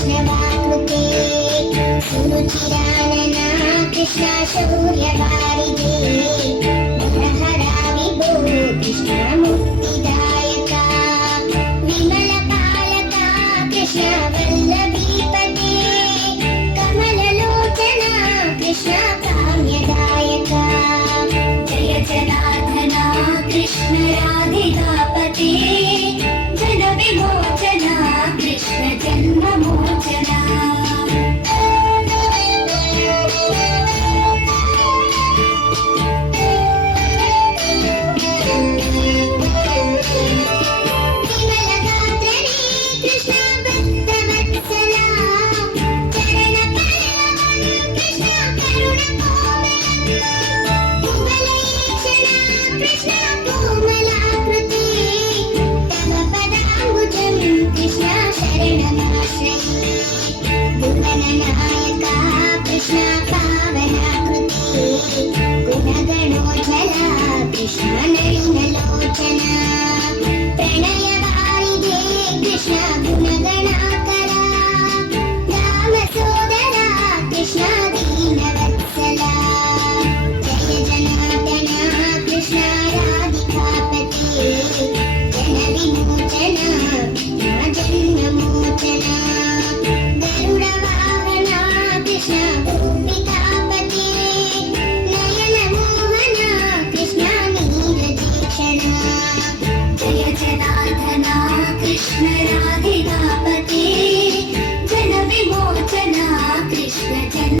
वैष्णवाकृते सुरुचिरानना कृष्ण शौर्यवारिधे हरहरा विभो कृष्ण मुक्तिदायका विमलपालका कृष्ण वल्लभीपते कमललोचना कृष्ण काम्यदायका जय जनार्दना कृष्ण राधिकापते जन विमोचना कृष्ण जन्ममोचना कृष्ण नलिनलोचना प्रणयवारिधे कृष्ण गुणगणाकरा रामसोदरा कृष्ण दीनवत्सला जय जनार्दना कृष्ण राधिकापते जनविमोचना जन्ममोचना गरुडवाहना कृष्ण गोपिकापते नयनमोहना कृष्ण जय जनार्दना कृष्ण राधिका